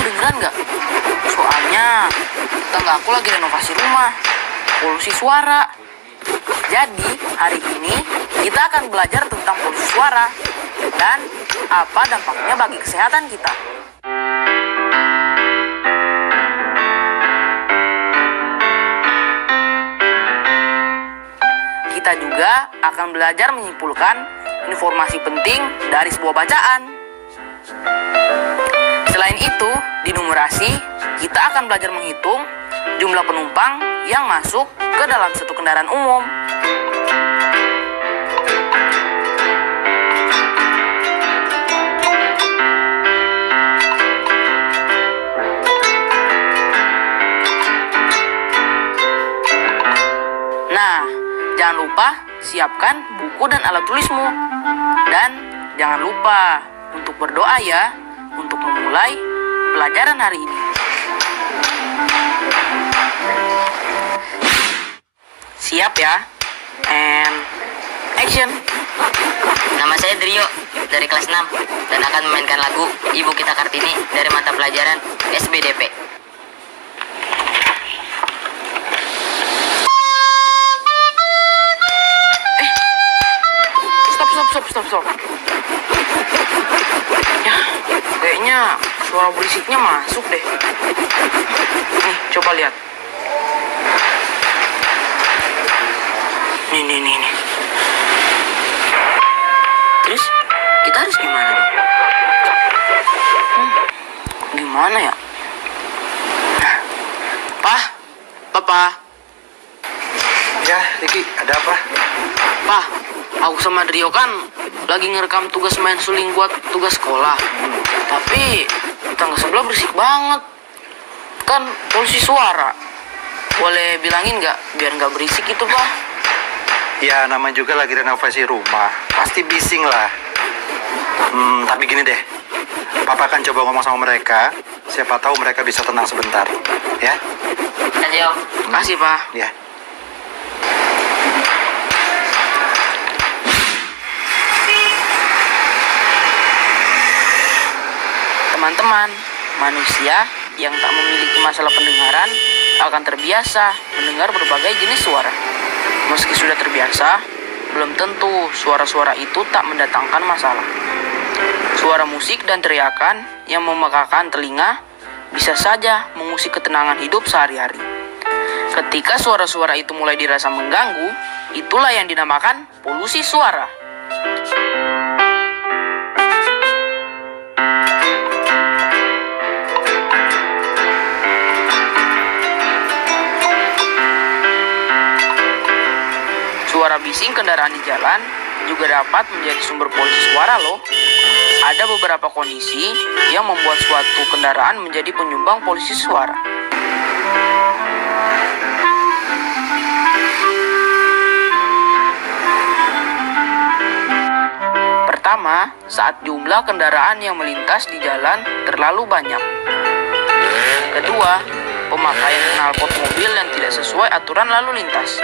kedengeran nggak? Soalnya tetangga aku lagi renovasi rumah, polusi suara. Jadi hari ini kita akan belajar tentang polusi suara dan apa dampaknya bagi kesehatan kita. Kita juga akan belajar menyimpulkan informasi penting dari sebuah bacaan. Selain itu, di numerasi, kita akan belajar menghitung jumlah penumpang yang masuk ke dalam satu kendaraan umum. Nah, jangan lupa siapkan buku dan alat tulismu. Dan jangan lupa untuk berdoa ya, untuk memulai pelajaran hari ini. Siap ya? And action! Nama saya Drio dari kelas 6 dan akan memainkan lagu Ibu Kita Kartini dari mata pelajaran SBDP. stop. Ya, kayaknya suara berisiknya masuk deh. Nih, coba lihat. Nih. Terus kita harus gimana dong? Gimana ya? Papa. Ya, Riki, ada apa? Pak, aku sama Drio kan lagi ngerekam tugas main suling buat tugas sekolah. Tapi tetangga sebelah berisik banget. Kan polusi suara. Boleh bilangin nggak biar nggak berisik itu, Pak? Ya, namanya juga lagi renovasi rumah. Pasti bising lah. Tapi gini deh. Papa akan coba ngomong sama mereka. Siapa tahu mereka bisa tenang sebentar. Ya? Ayo. Makasih, Pak. Ya. Teman-teman, manusia yang tak memiliki masalah pendengaran akan terbiasa mendengar berbagai jenis suara. Meski sudah terbiasa, belum tentu suara-suara itu tak mendatangkan masalah. Suara musik dan teriakan yang memekakan telinga bisa saja mengusik ketenangan hidup sehari-hari. Ketika suara-suara itu mulai dirasa mengganggu, itulah yang dinamakan polusi suara. Suara bising kendaraan di jalan juga dapat menjadi sumber polusi suara loh. Ada beberapa kondisi yang membuat suatu kendaraan menjadi penyumbang polusi suara. Pertama, saat jumlah kendaraan yang melintas di jalan terlalu banyak. Kedua, pemakaian knalpot mobil yang tidak sesuai aturan lalu lintas.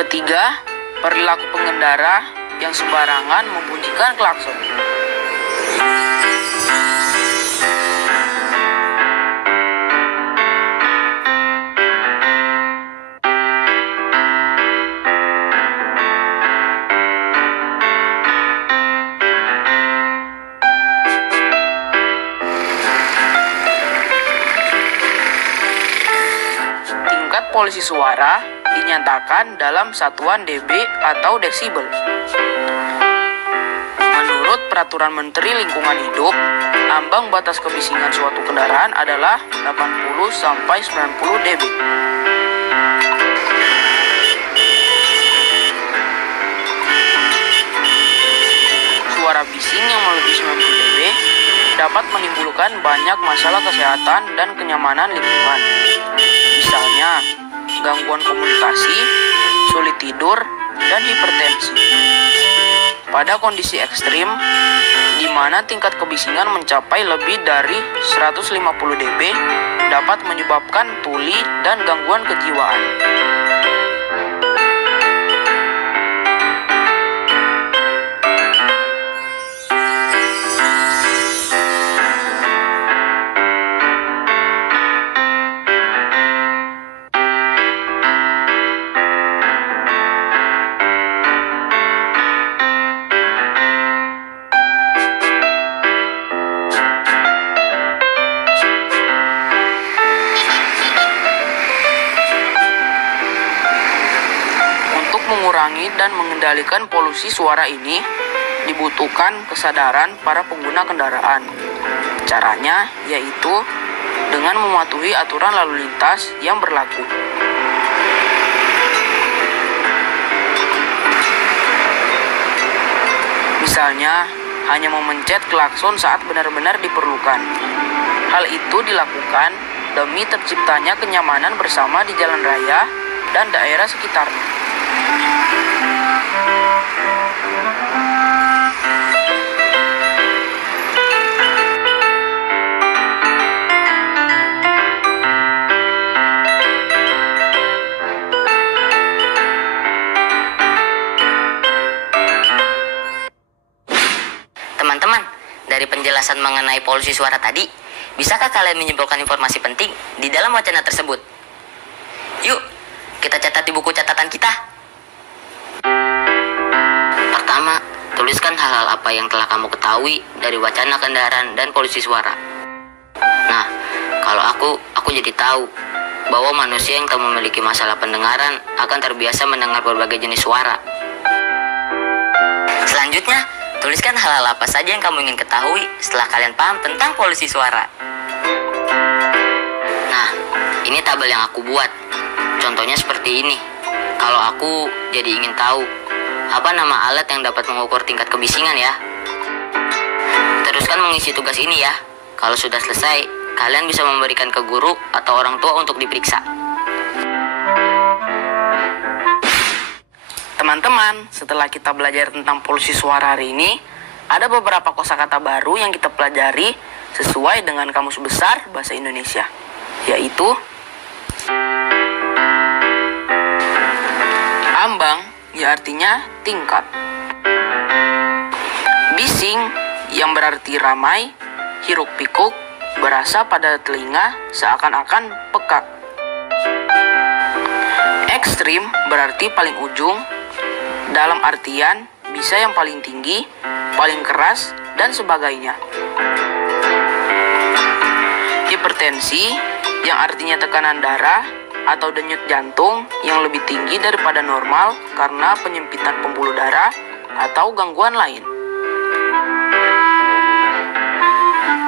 Ketiga, perilaku pengendara yang sembarangan membunyikan klakson. Tingkat polusi suara dinyatakan dalam satuan dB atau desibel. Menurut Peraturan Menteri Lingkungan Hidup, ambang batas kebisingan suatu kendaraan adalah 80 sampai 90 dB. Suara bising yang melebihi 90 dB dapat menimbulkan banyak masalah kesehatan dan kenyamanan lingkungan. Misalnya, gangguan komunikasi, sulit tidur, dan hipertensi. Pada kondisi ekstrim, di mana tingkat kebisingan mencapai lebih dari 150 dB, dapat menyebabkan tuli dan gangguan kejiwaan. Mengurangi dan mengendalikan polusi suara ini dibutuhkan kesadaran para pengguna kendaraan. Caranya yaitu dengan mematuhi aturan lalu lintas yang berlaku. Misalnya, hanya memencet klakson saat benar-benar diperlukan. Hal itu dilakukan demi terciptanya kenyamanan bersama di jalan raya dan daerah sekitarnya. Teman-teman, dari penjelasan mengenai polusi suara tadi, bisakah kalian menyimpulkan informasi penting di dalam wacana tersebut? Yuk, kita catat di buku catatan kita. Pertama, Tuliskan hal-hal apa yang telah kamu ketahui dari wacana kendaraan dan polusi suara. Nah, kalau aku jadi tahu bahwa manusia yang tak memiliki masalah pendengaran akan terbiasa mendengar berbagai jenis suara. Selanjutnya, tuliskan hal-hal apa saja yang kamu ingin ketahui setelah kalian paham tentang polusi suara. Nah, ini tabel yang aku buat. Contohnya seperti ini. Kalau aku jadi ingin tahu apa nama alat yang dapat mengukur tingkat kebisingan ya. Teruskan mengisi tugas ini ya. Kalau sudah selesai, kalian bisa memberikan ke guru atau orang tua untuk diperiksa. Teman-teman, setelah kita belajar tentang polusi suara hari ini, ada beberapa kosakata baru yang kita pelajari sesuai dengan Kamus Besar Bahasa Indonesia, yaitu ambang, yang artinya tingkat. Bising, yang berarti ramai, hiruk-pikuk, berasa pada telinga seakan-akan pekak. Ekstrim berarti paling ujung, dalam artian bisa yang paling tinggi, paling keras, dan sebagainya. Hipertensi, yang artinya tekanan darah atau denyut jantung yang lebih tinggi daripada normal karena penyempitan pembuluh darah atau gangguan lain.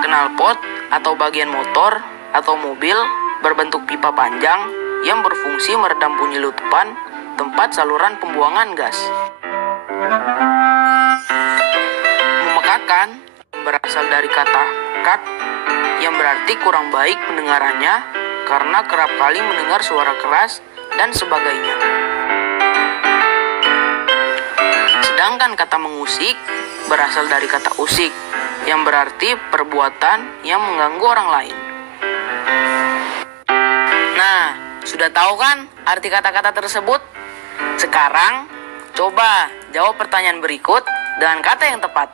Knalpot atau bagian motor atau mobil berbentuk pipa panjang yang berfungsi meredam bunyi letupan tempat saluran pembuangan gas. Memekakan berasal dari kata kak yang berarti kurang baik pendengarannya karena kerap kali mendengar suara keras dan sebagainya. Sedangkan kata mengusik berasal dari kata usik yang berarti perbuatan yang mengganggu orang lain. Nah, sudah tahu kan arti kata-kata tersebut? Sekarang, coba jawab pertanyaan berikut dengan kata yang tepat.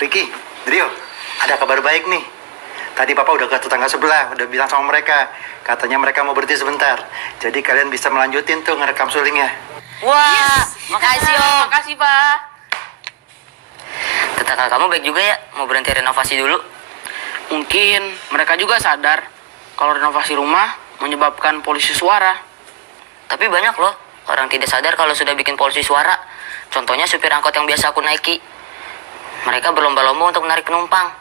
Ricky, Drio, ada kabar baik nih. Tadi Papa udah ke tetangga sebelah, udah bilang sama mereka. Katanya mereka mau berhenti sebentar. Jadi kalian bisa melanjutin tuh ngerekam sulingnya. Wah, makasih Om. Makasih, Pak. Tetangga kamu baik juga ya, mau berhenti renovasi dulu. Mungkin mereka juga sadar kalau renovasi rumah menyebabkan polusi suara. Tapi banyak loh orang tidak sadar kalau sudah bikin polusi suara. Contohnya supir angkot yang biasa aku naiki. Mereka berlomba-lomba untuk menarik penumpang.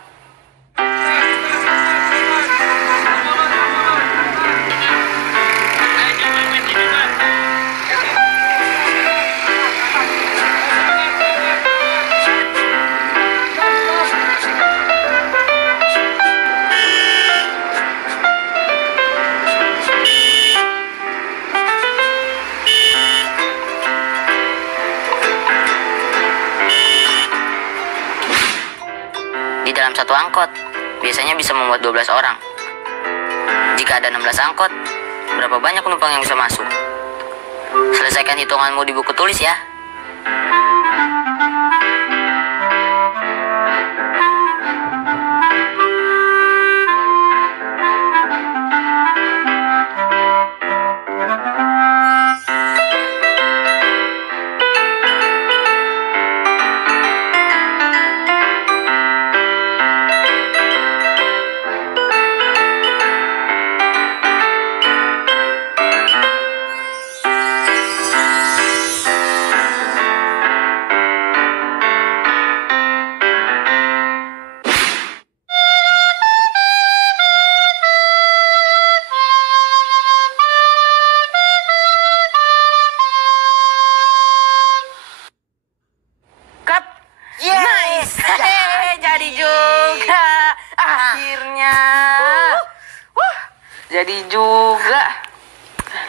Di dalam satu angkot, biasanya bisa memuat 12 orang. Jika ada 16 angkot, berapa banyak penumpang yang bisa masuk? Selesaikan hitunganmu di buku tulis ya. Cut. Nice. Jadi juga. Akhirnya. Wah, jadi juga.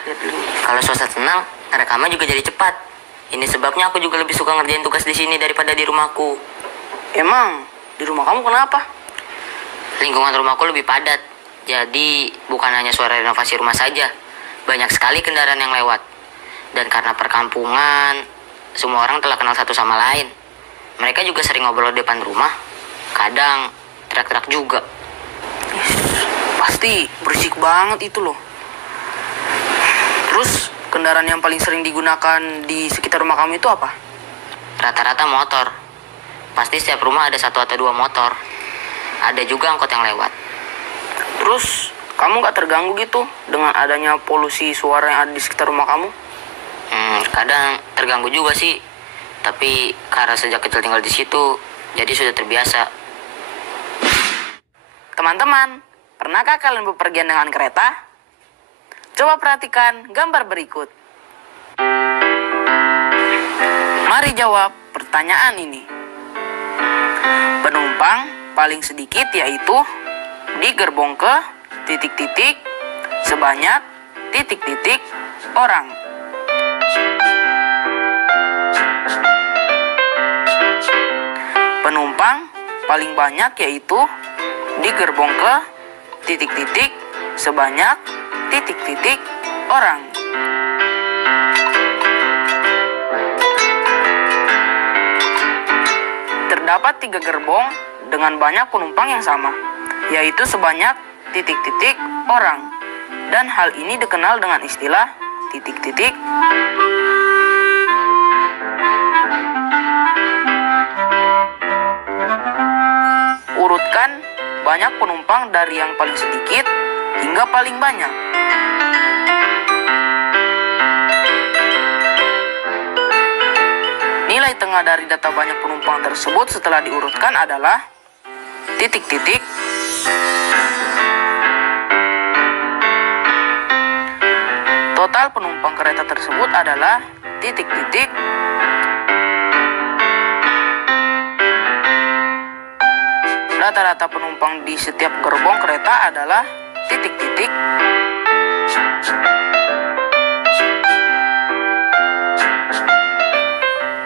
Lihat dulu. Kalau suasana tenang, rekaman juga jadi cepat. Ini sebabnya aku juga lebih suka ngerjain tugas di sini daripada di rumahku. Emang di rumah kamu kenapa? Lingkungan rumahku lebih padat. Jadi bukan hanya suara renovasi rumah saja. Banyak sekali kendaraan yang lewat. Dan karena perkampungan, semua orang telah kenal satu sama lain. Mereka juga sering ngobrol di depan rumah. Kadang teriak-teriak juga. Pasti berisik banget itu loh. Terus kendaraan yang paling sering digunakan di sekitar rumah kamu itu apa? Rata-rata motor. Pasti setiap rumah ada satu atau dua motor. Ada juga angkot yang lewat. Terus kamu gak terganggu gitu dengan adanya polusi suara yang ada di sekitar rumah kamu? Kadang terganggu juga sih. Tapi karena sejak kecil tinggal di situ, jadi sudah terbiasa. Teman-teman, pernahkah kalian bepergian dengan kereta? Coba perhatikan gambar berikut. Mari jawab pertanyaan ini. Penumpang paling sedikit yaitu di gerbong ke titik-titik sebanyak titik-titik orang. Penumpang paling banyak yaitu di gerbong ke titik-titik sebanyak titik-titik orang. Terdapat 3 gerbong dengan banyak penumpang yang sama, yaitu sebanyak titik-titik orang. Dan hal ini dikenal dengan istilah titik-titik. Urutkan banyak penumpang dari yang paling sedikit hingga paling banyak. Nilai tengah dari data banyak penumpang tersebut setelah diurutkan adalah titik-titik. Total penumpang kereta tersebut adalah titik-titik. Rata-rata penumpang di setiap gerbong kereta adalah titik-titik.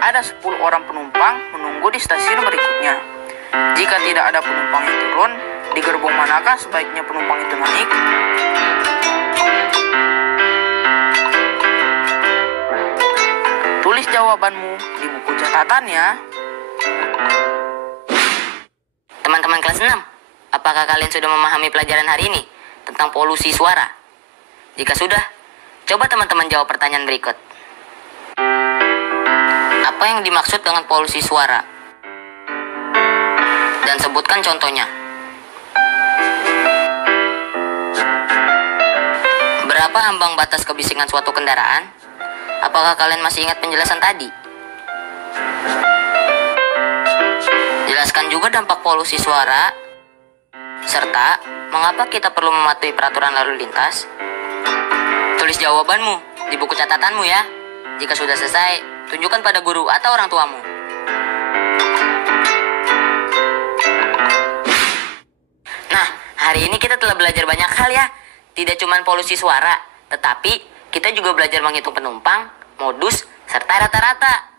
Ada 10 orang penumpang menunggu di stasiun berikutnya. Jika tidak ada penumpang yang turun, di gerbong manakah sebaiknya penumpang itu naik? Tulis jawabanmu di buku catatan ya. Teman-teman kelas 6, apakah kalian sudah memahami pelajaran hari ini tentang polusi suara? Jika sudah, coba teman-teman jawab pertanyaan berikut. Apa yang dimaksud dengan polusi suara? Dan sebutkan contohnya. Berapa ambang batas kebisingan suatu kendaraan? Apakah kalian masih ingat penjelasan tadi? Jelaskan juga dampak polusi suara, serta mengapa kita perlu mematuhi peraturan lalu lintas. Tulis jawabanmu di buku catatanmu ya. Jika sudah selesai, tunjukkan pada guru atau orang tuamu. Nah, hari ini kita telah belajar banyak hal ya. Tidak cuma polusi suara, tetapi kita juga belajar menghitung penumpang, modus, serta rata-rata.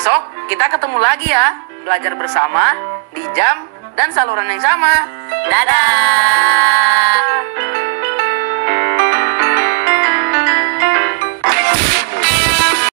Besok kita ketemu lagi ya, belajar bersama di jam dan saluran yang sama. Dadah!